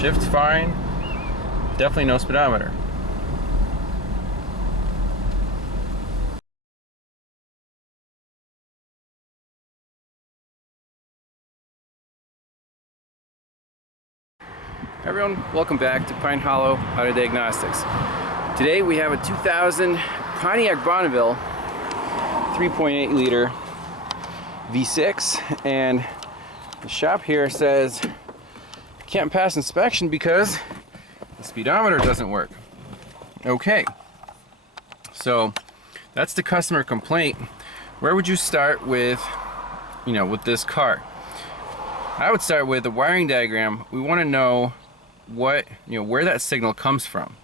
Shift's fine. Definitely no speedometer. Hi everyone, welcome back to Pine Hollow Auto Diagnostics. Today we have a 2000 Pontiac Bonneville 3.8 liter V6, and the shop here says can't pass inspection because the speedometer doesn't work. Okay, so that's the customer complaint. Where would you start with, with this car? I would start with the wiring diagram. We want to know what, where that signal comes from.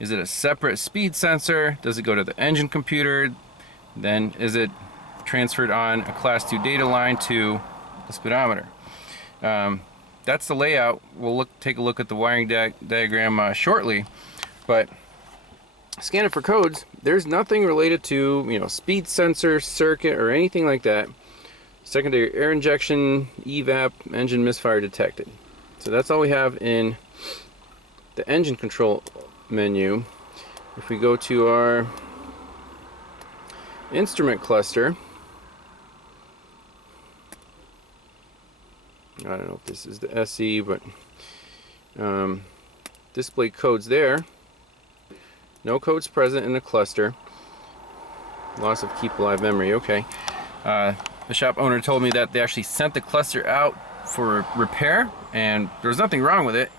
Is it a separate speed sensor? Does it go to the engine computer? Then is it transferred on a class 2 data line to the speedometer? That's the layout. We'll take a look at the wiring diagram shortly, but scan it for codes. There's nothing related to speed sensor, circuit, or anything like that. Secondary air injection, evap, engine misfire detected. So that's all we have in the engine control menu. If we go to our instrument cluster, I don't know if this is the SE, but display codes there. No codes present in the cluster. Loss of keep alive memory. Okay. The shop owner told me that they actually sent the cluster out for repair, and there was nothing wrong with it.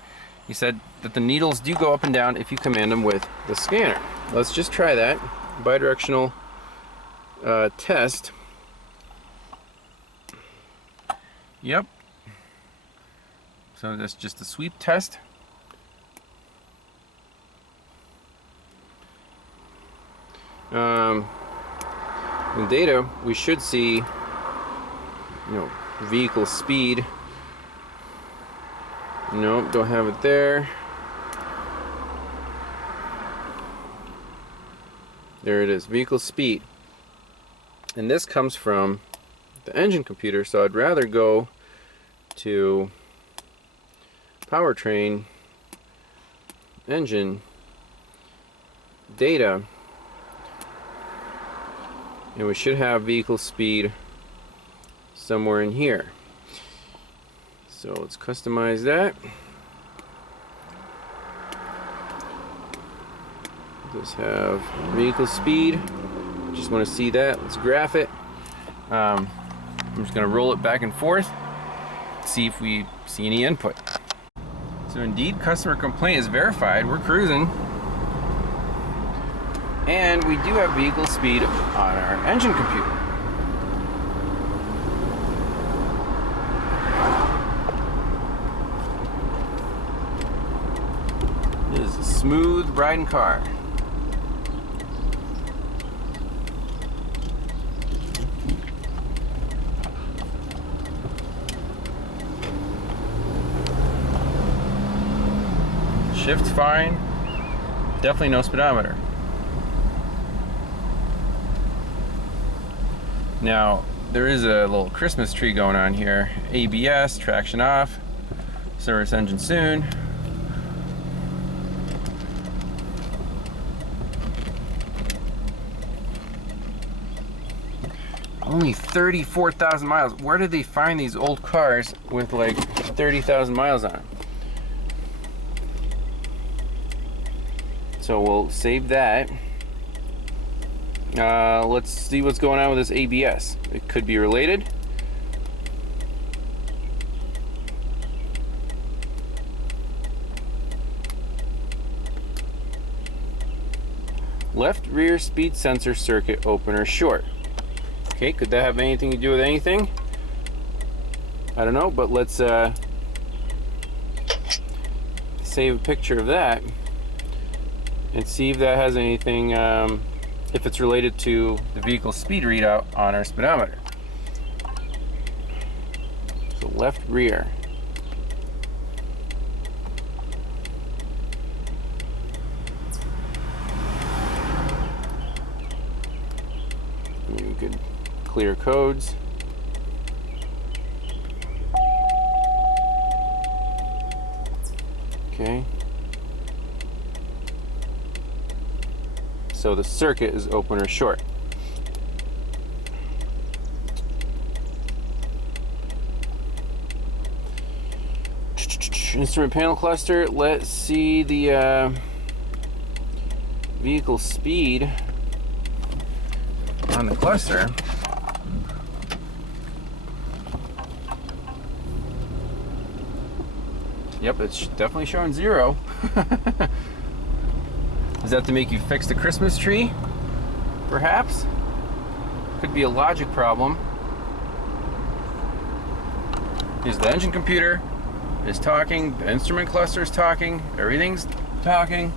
He said that the needles do go up and down if you command them with the scanner. Let's just try that bidirectional test. Yep. So that's just a sweep test. In data, we should see, vehicle speed. Nope, don't have it there. There it is, vehicle speed. And this comes from the engine computer, so I'd rather go to powertrain, engine, data, and we should have vehicle speed somewhere in here. So let's customize that. Just have vehicle speed. Just want to see that. Let's graph it. I'm just going to roll it back and forth, see if we see any input. So indeed, customer complaint is verified. We're cruising. And we do have vehicle speed on our engine computer. This is a smooth riding car. Shift's fine. Definitely no speedometer. Now, there is a little Christmas tree going on here. ABS, traction off, service engine soon. Only 34,000 miles. Where did they find these old cars with like 30,000 miles on them? So we'll save that. Let's see what's going on with this ABS. It could be related. Left rear speed sensor circuit opener short. Okay, could that have anything to do with anything? I don't know, but let's save a picture of that and see if that has anything, if it's related to the vehicle speed readout on our speedometer. So left rear. You could clear codes. Okay. So the circuit is open or short. Instrument panel cluster, let's see the vehicle speed on the cluster. Yep, it's definitely showing 0. Is that to make you fix the Christmas tree? Perhaps? Could be a logic problem. Here's the engine computer is talking, the instrument cluster is talking, everything's talking.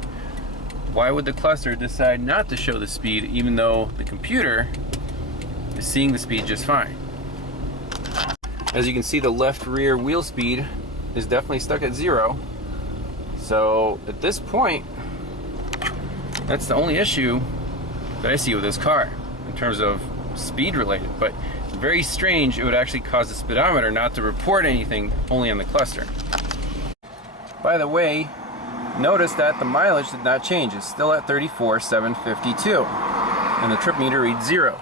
Why would the cluster decide not to show the speed even though the computer is seeing the speed just fine? As you can see, the left rear wheel speed is definitely stuck at 0. So at this point, that's the only issue that I see with this car in terms of speed related. But very strange, it would actually cause the speedometer not to report anything, only on the cluster. By the way, notice that the mileage did not change. It's still at 34,752, and the trip meter reads 0.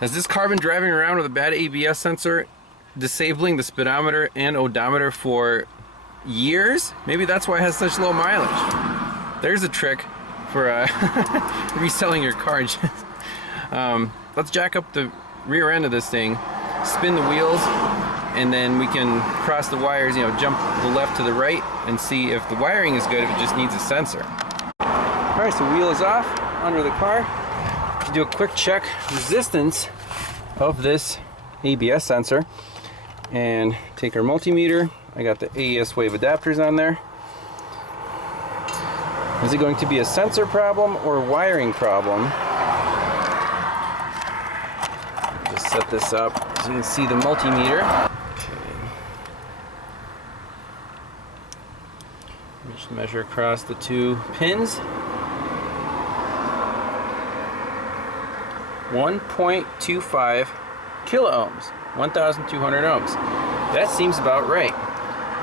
Has this car been driving around with a bad ABS sensor, disabling the speedometer and odometer for years? Maybe that's why it has such low mileage. There's a trick for reselling your car. Let's jack up the rear end of this thing, spin the wheels, and then we can cross the wires, jump the left to the right and see if the wiring is good, if it just needs a sensor. Alright, so wheel is off under the car. Let's do a quick check resistance of this ABS sensor and take our multimeter. I got the AES wave adapters on there. Is it going to be a sensor problem or a wiring problem? Just set this up so you can see the multimeter. Okay. Just measure across the 2 pins. 1.25 kilo ohms, 1,200 ohms. That seems about right.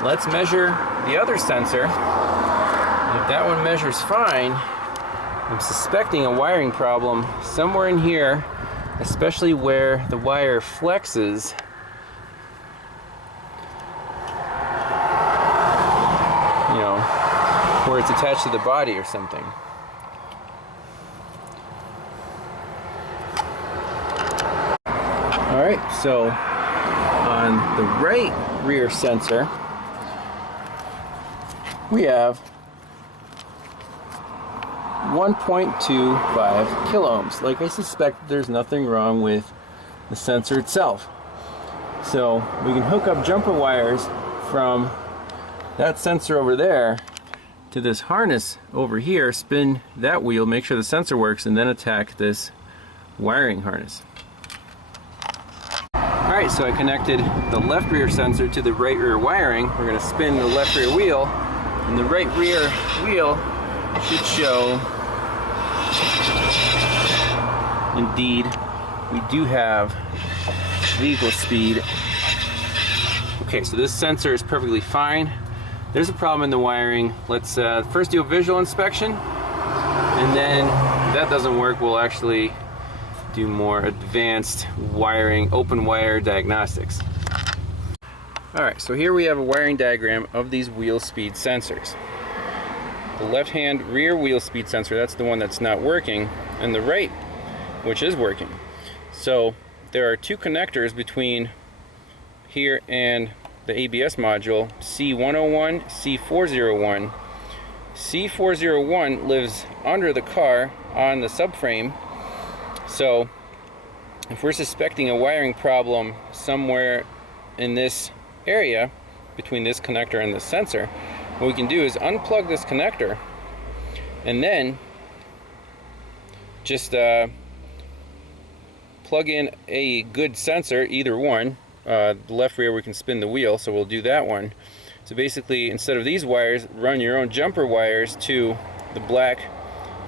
Let's measure the other sensor. If that one measures fine, I'm suspecting a wiring problem somewhere in here, especially where the wire flexes. Where it's attached to the body or something. Alright, so on the right rear sensor, we have 1.25 kilo ohms. Like I suspect, there's nothing wrong with the sensor itself. So we can hook up jumper wires from that sensor over there to this harness over here, spin that wheel, make sure the sensor works, and then attack this wiring harness. Alright, so I connected the left rear sensor to the right rear wiring. We're going to spin the left rear wheel, and the right rear wheel should show, indeed, we do have vehicle speed. Okay, so this sensor is perfectly fine. There's a problem in the wiring. Let's first do a visual inspection, and then if that doesn't work, we'll actually do more advanced wiring, open wire diagnostics. Alright, so here we have a wiring diagram of these wheel speed sensors. The left-hand rear wheel speed sensor, that's the one that's not working, and the right, which is working. So there are 2 connectors between here and the ABS module, C101, C401. C401 lives under the car on the subframe. So if we're suspecting a wiring problem somewhere in this area between this connector and the sensor, what we can do is unplug this connector and then just plug in a good sensor, either one. The left rear, we can spin the wheel, so we'll do that one. So basically, instead of these wires, run your own jumper wires to the black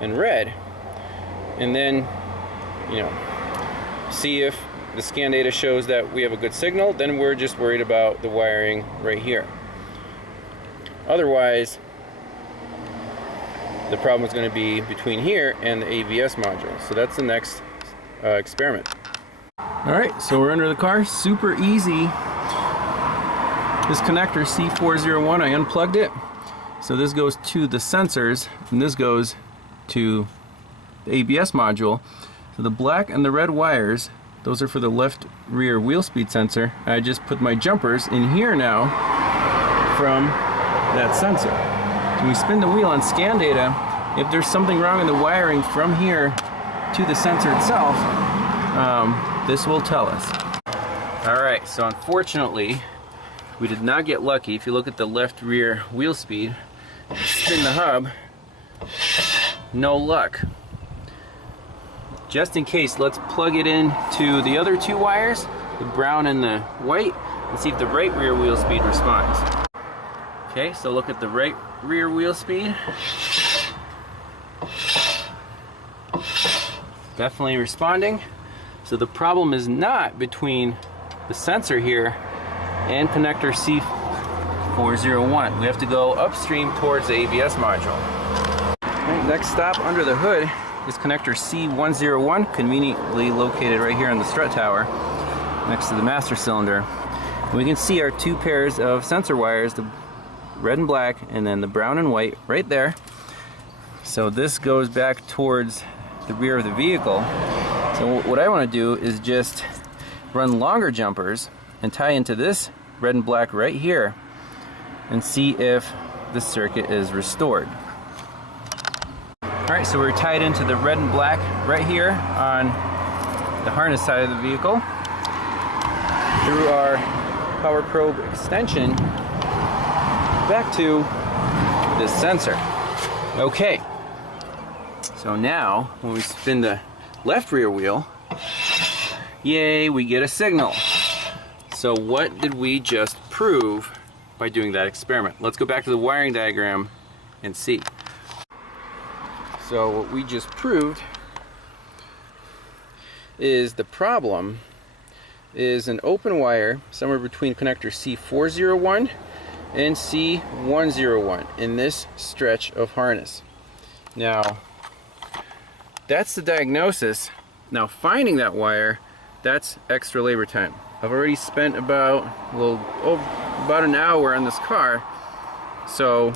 and red, and then see if the scan data shows that we have a good signal. Then we're just worried about the wiring right here. Otherwise, the problem is going to be between here and the ABS module. So that's the next experiment. Alright, so we're under the car. Super easy. This connector C401, I unplugged it. So this goes to the sensors, and this goes to the ABS module. So the black and the red wires, those are for the left rear wheel speed sensor. I just put my jumpers in here now from that sensor. When we spin the wheel on scan data, if there's something wrong in the wiring from here to the sensor itself, this will tell us. Alright, so unfortunately, we did not get lucky. If you look at the left rear wheel speed, spin the hub, no luck. Just in case, let's plug it in to the other two wires, the brown and the white, and see if the right rear wheel speed responds. Okay, so look at the right rear wheel speed. Definitely responding. So the problem is not between the sensor here and connector C401. We have to go upstream towards the ABS module. Right, next stop under the hood is connector C101, conveniently located right here on the strut tower next to the master cylinder. And we can see our two pairs of sensor wires, the red and black and then the brown and white right there. So this goes back towards the rear of the vehicle. So what I want to do is just run longer jumpers and tie into this red and black right here and see if the circuit is restored. Alright, so we're tied into the red and black right here on the harness side of the vehicle through our power probe extension back to this sensor. Okay, so now when we spin the left rear wheel, yay, we get a signal. So what did we just prove by doing that experiment? Let's go back to the wiring diagram and see. So what we just proved is the problem is an open wire somewhere between connector C401 and C101 in this stretch of harness. Now, that's the diagnosis. Now finding that wire, that's extra labor time. I've already spent about an hour on this car. So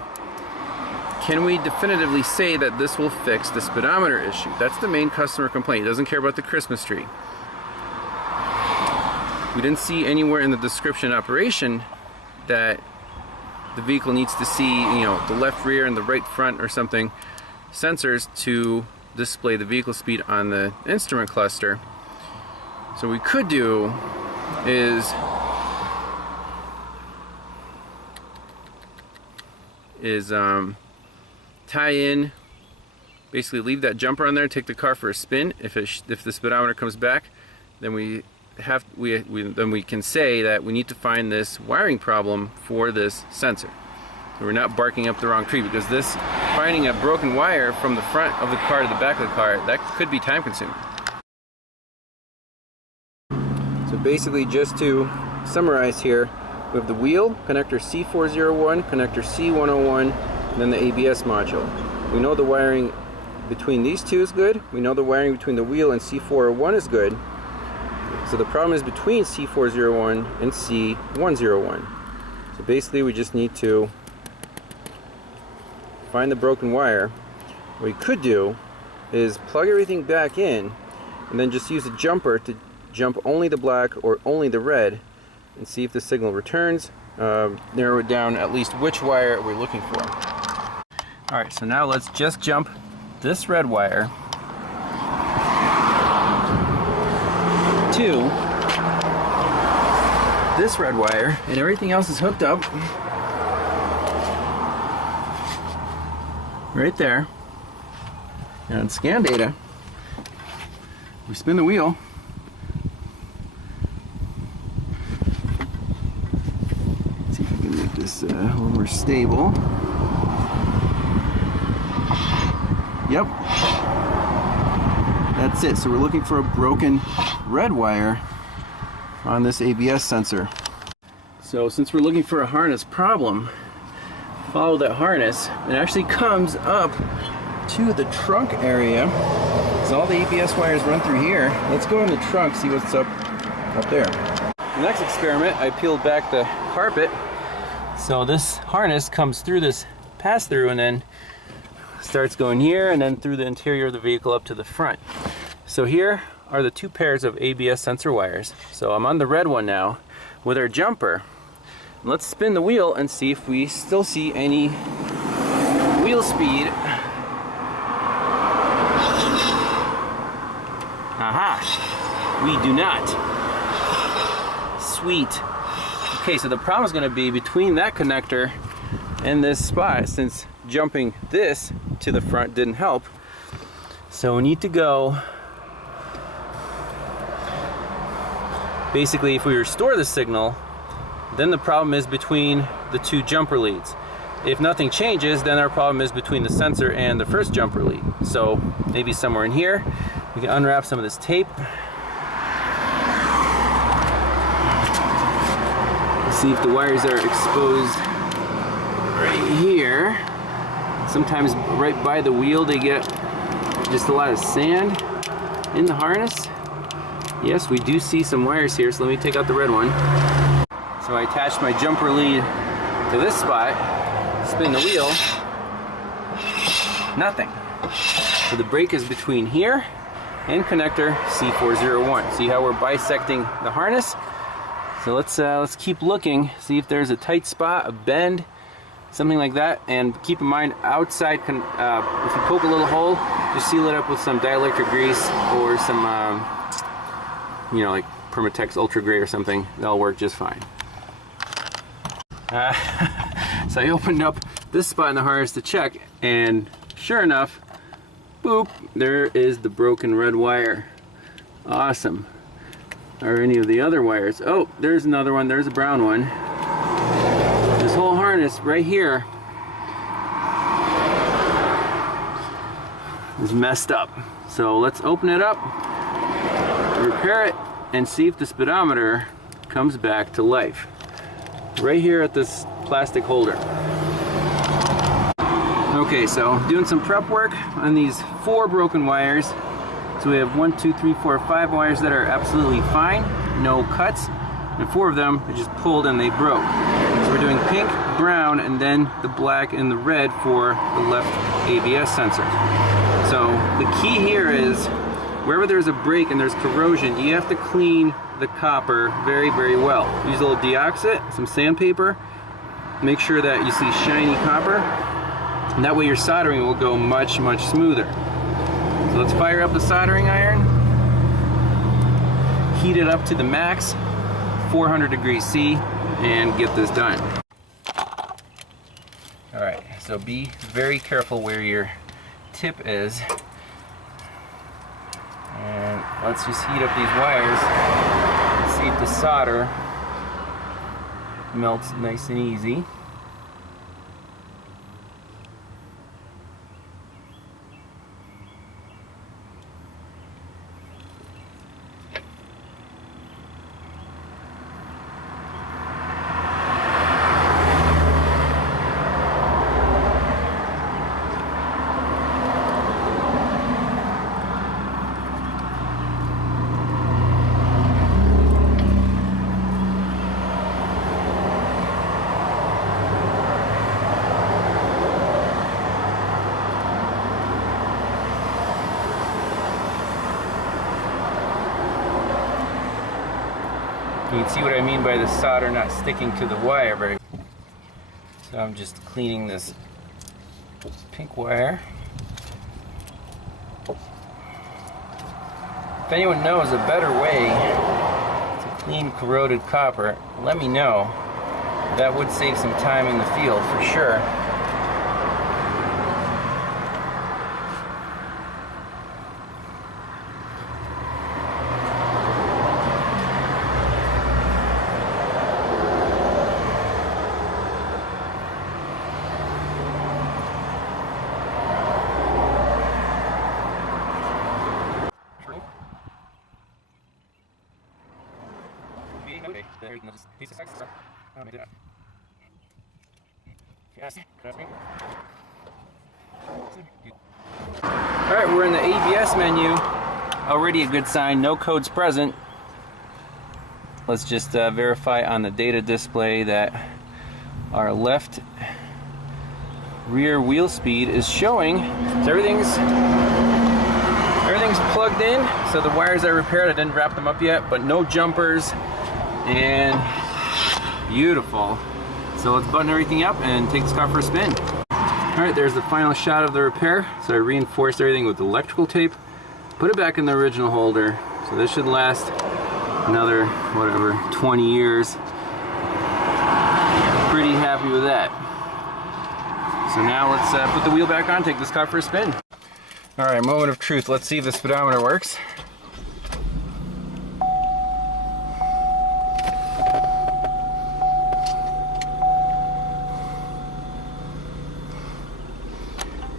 can we definitively say that this will fix the speedometer issue? That's the main customer complaint. He doesn't care about the Christmas tree. We didn't see anywhere in the description operation that the vehicle needs to see, the left rear and the right front or something, sensors to display the vehicle speed on the instrument cluster. So what we could do is tie in, basically leave that jumper on there, take the car for a spin. If the speedometer comes back, then we can say that we need to find this wiring problem for this sensor. So we're not barking up the wrong tree, because this finding a broken wire from the front of the car to the back of the car, that could be time consuming. So basically, just to summarize here, we have the wheel, connector C401, connector C101, and then the ABS module. We know the wiring between these two is good. We know the wiring between the wheel and C401 is good. So the problem is between C401 and C101. So basically we just need to find the broken wire. What we could do is plug everything back in and then just use a jumper to jump only the black or only the red and see if the signal returns. Narrow it down at least which wire we're looking for. Alright, so now let's just jump this red wire to this red wire, and everything else is hooked up right there. And on scan data, we spin the wheel, see if we can make this a little more stable. Yep, that's it. So we're looking for a broken red wire on this ABS sensor. So since we're looking for a harness problem, follow that harness. It actually comes up to the trunk area. So all the ABS wires run through here. Let's go in the trunk, see what's up there. The next experiment, I peeled back the carpet. So this harness comes through this pass-through and then starts going here and then through the interior of the vehicle up to the front. So here are the 2 pairs of ABS sensor wires. So I'm on the red one now with our jumper. Let's spin the wheel and see if we still see any wheel speed. Aha! We do not. Sweet. Okay, so the problem is going to be between that connector and this spot, since jumping this to the front didn't help. So we need to go, basically if we restore the signal, then the problem is between the 2 jumper leads. If nothing changes, then our problem is between the sensor and the first jumper lead. So maybe somewhere in here, we can unwrap some of this tape. See if the wires are exposed right here. Sometimes right by the wheel they get just a lot of sand in the harness. Yes, we do see some wires here, so let me take out the red one. So I attached my jumper lead to this spot, spin the wheel, nothing. So the brake is between here and connector C401. See how we're bisecting the harness? So let's keep looking, see if there's a tight spot, a bend, something like that. And keep in mind, outside, if you poke a little hole, just seal it up with some dielectric grease or some, you know, like Permatex Ultra Gray or something. That'll work just fine. So I opened up this spot in the harness to check, and sure enough, boop, there is the broken red wire. Awesome. Or any of the other wires. Oh, there's another one. There's a brown one. This whole harness right here is messed up. So let's open it up, repair it, and see if the speedometer comes back to life. Right here at this plastic holder. Okay, so doing some prep work on these 4 broken wires. So we have 1, 2, 3, 4, 5 wires that are absolutely fine, no cuts, and 4 of them I just pulled and they broke. So we're doing pink, brown, and then the black and the red for the left ABS sensor. So the key here is, wherever there's a break and there's corrosion, you have to clean the copper very, very well. Use a little deoxit, some sandpaper, make sure that you see shiny copper, and that way your soldering will go much, much smoother. So let's fire up the soldering iron, heat it up to the max, 400 degrees C, and get this done. Alright, so be very careful where your tip is. And let's just heat up these wires and see if the solder melts nice and easy. You can see what I mean by the solder not sticking to the wire very well. So I'm just cleaning this pink wire. If anyone knows a better way to clean corroded copper, let me know. That would save some time in the field for sure. Alright, we're in the ABS menu. Already a good sign, no codes present. Let's just verify on the data display that our left rear wheel speed is showing. So everything's plugged in. So the wires I repaired, I didn't wrap them up yet, but no jumpers, and beautiful. So let's button everything up and take this car for a spin. Alright, there's the final shot of the repair. So I reinforced everything with electrical tape, put it back in the original holder. So this should last another, whatever, 20 years. Pretty happy with that. So now let's put the wheel back on, take this car for a spin. Alright, moment of truth. Let's see if the speedometer works.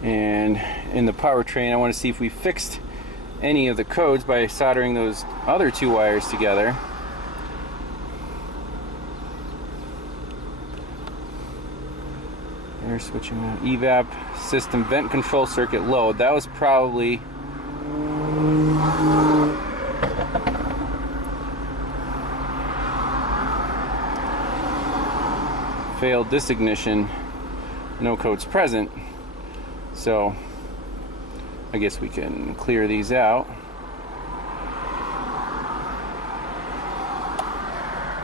And in the powertrain, I want to see if we fixed any of the codes by soldering those other two wires together. Air switching on evap system vent control circuit load. That was probably failed disignition. No codes present. So I guess we can clear these out.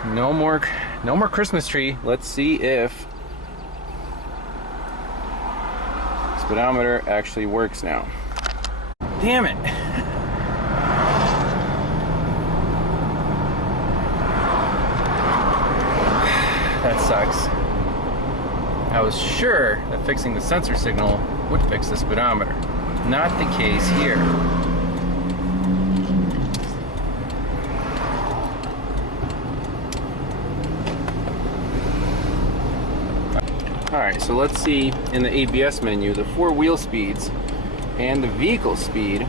No more Christmas tree. Let's see if speedometer actually works now. Damn it. That sucks. I was sure that fixing the sensor signal would fix the speedometer. Not the case here. Alright, so let's see in the ABS menu the 4 wheel speeds and the vehicle speed.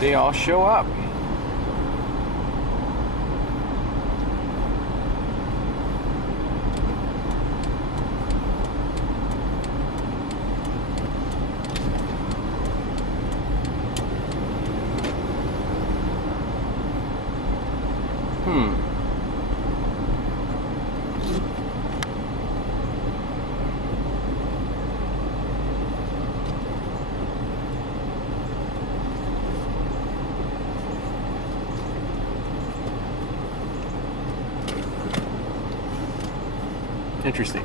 They all show up. Interesting.